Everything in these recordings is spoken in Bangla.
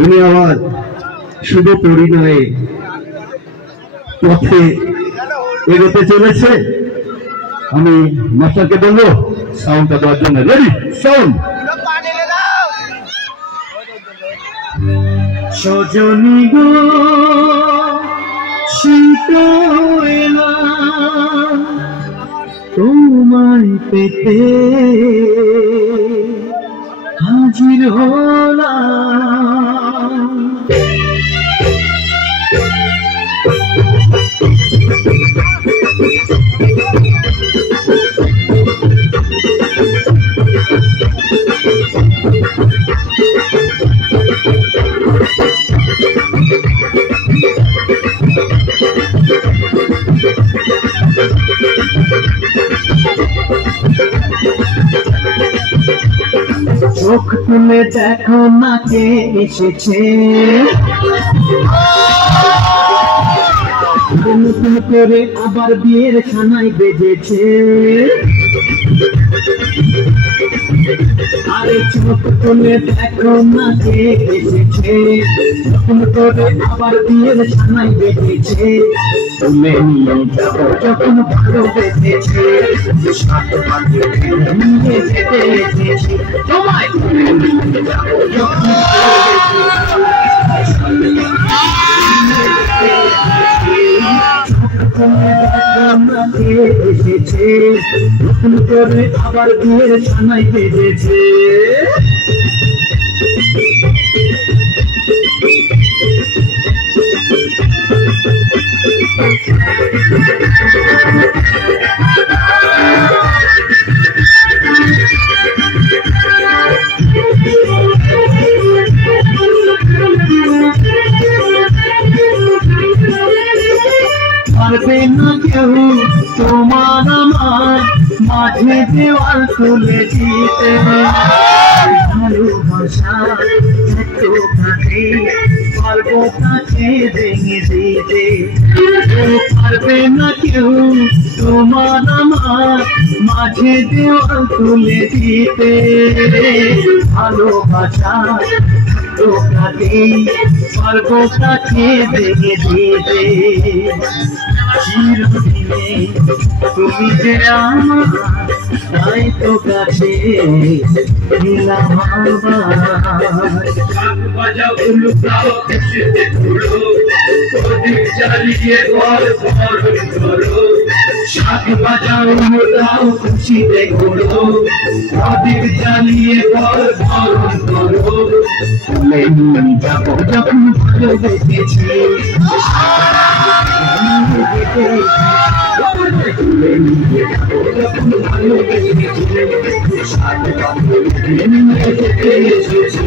উনি আমার শুভ পরিণয়ে পথে এগোতে চলেছে। আমি মাস্টারকে বলবো সাউন্ডটা দেওয়ার জন্য। Ready, sound. সজনী গো শীত এলা তোমায় পেতে হাজির হলাম। চোখ তুলে দেখো না কে এসেছে, নতুন করে আবার বিয়ের খানায় বেজেছে। আরে চোখ তুলে দেখো না কে এসেছে, নতুন করে আবার বিয়ের খানায় বেজেছে। তুলে নিয়ে যাবো যখন ভালোবেসেছে, সাত পাখি নিয়ে যেতে এসেছি। তোমায় তুলে নিয়ে যাবো যখন এসেছে, নতুন করে আবার বিয়ের ছানায় বেজেছে। পারবে না কেউ তোমার আমার মাঝে দেওয়াল তুলে দিতে, ভালোবাসা এত থাকে পারবো তাকে ভেঙে দিতে। পারবে না কেউ তোমার আমার মাঝে দেওয়াল তুলে দিতে, ভালোবাসা পারবো তাকে ভেঙে দিতে। চিরদিনে তুমি যে আমার তাই তো কাছে দিলাম শাক বাজাও দাও খুশিতে ঘোরো, প্রদীপ জ্বালিয়ে ঘর বরণ করো। তুলে নিয়ে যাবো যখন ভালোবেসেছি, তুলে নিয়ে যাবো যখন ভালোবেসেছি, সাত পাখি নিয়ে যেতে এসেছি।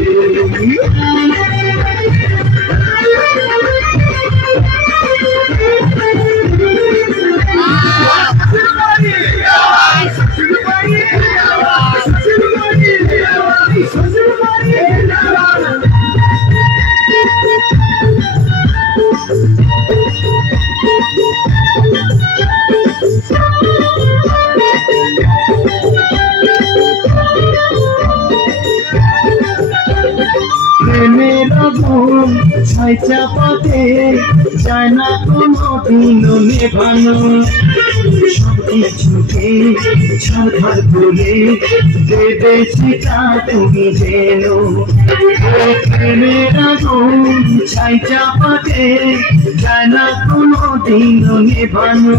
প্রেমের আগুন ছাই চাপাতে যায় না কোনো দিন নেভানো, সবকিছুকে ছাড়খাড় করে দেবে সেটা তুমি জেনো। প্রেমের আগুন ছাই চাপাতে যায় না কোনো দিন নেভানো,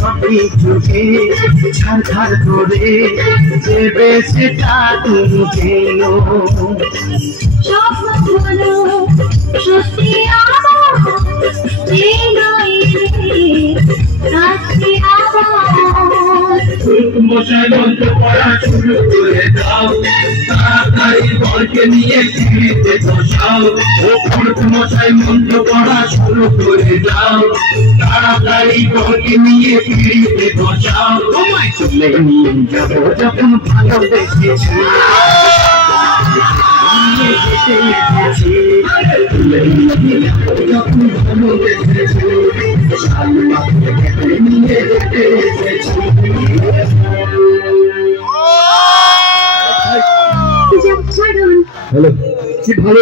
সবকিছুকে ছাড়খাড় করে দেবে সেটা তুমি জেনো। মশাই মন্ত্র পড়া শুরু করে দাও, তাড়াতাড়ি বরকে নিয়ে ফিরিতে বসাও। মশাই মন্ত্র পড়া শুরু করে দাও, তাড়াতাড়ি বরকে নিয়ে ফিরিতে বসাও। তোমায় তুলে নিয়ে যাবো যখন ভালোবেসেছি, তুলে নিয়ে যাবো যখন ভালোবেসেছি, নিয়ে যেতে এসেছি। হ্যালো, কি ভালো